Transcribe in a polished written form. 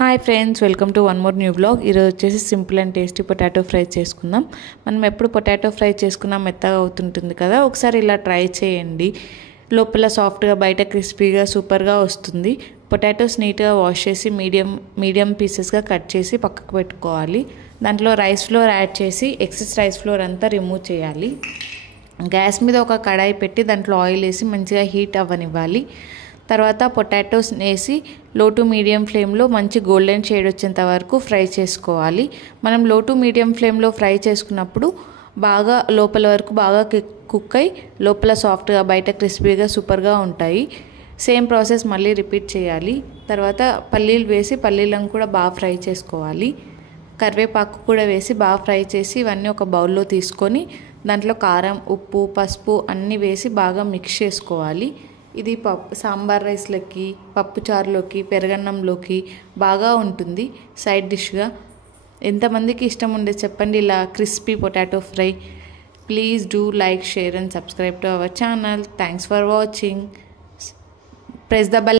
Hi friends, welcome to one more new blog. ఈరోజు వచ్చేసి simple and tasty potato fry చేసుకుందాం. మనం ఎప్పుడు పొటాటో ఫ్రై చేసుకున్నా మెత్తగా అవుతుంటుంది కదా, ఒకసారి ఇలా ట్రై చేయండి. లోపల సాఫ్ట్గా బయట క్రిస్పీగా సూపర్గా వస్తుంది. పొటాటోస్ నీట్గా వాష్ చేసి మీడియం పీసెస్గా కట్ చేసి పక్కకు పెట్టుకోవాలి. దాంట్లో రైస్ ఫ్లోర్ యాడ్ చేసి ఎక్సెస్ రైస్ ఫ్లోర్ అంతా రిమూవ్ చేయాలి. గ్యాస్ మీద ఒక కడాయి పెట్టి దాంట్లో ఆయిల్ వేసి మంచిగా హీట్ అవ్వనివ్వాలి. తర్వాత పొటాటోస్ వేసి లో టు మీడియం ఫ్లేమ్లో మంచి గోల్డెన్ షేడ్ వచ్చేంత వరకు ఫ్రై చేసుకోవాలి. మనం లో టు మీడియం ఫ్లేమ్లో ఫ్రై చేసుకున్నప్పుడు బాగా లోపల వరకు బాగా కుక్ అయి లోపల సాఫ్ట్గా బయట క్రిస్పీగా సూపర్గా ఉంటాయి. సేమ్ ప్రాసెస్ మళ్ళీ రిపీట్ చేయాలి. తర్వాత పల్లీలు వేసి పల్లీలను కూడా బాగా ఫ్రై చేసుకోవాలి. కరివేపాకు కూడా వేసి బాగా ఫ్రై చేసి ఇవన్నీ ఒక బౌల్లో తీసుకొని దాంట్లో కారం, ఉప్పు, పసుపు అన్నీ వేసి బాగా మిక్స్ చేసుకోవాలి. ఇది సాంబార్ రైస్లోకి, పప్పు చారులోకి, పెరగన్నంలోకి బాగా ఉంటుంది సైడ్ డిష్గా. ఎంతమందికి ఇష్టం ఉండే చెప్పండి ఇలా crispy potato fry. Please do like, share and subscribe to our channel. Thanks for watching. Press the bell.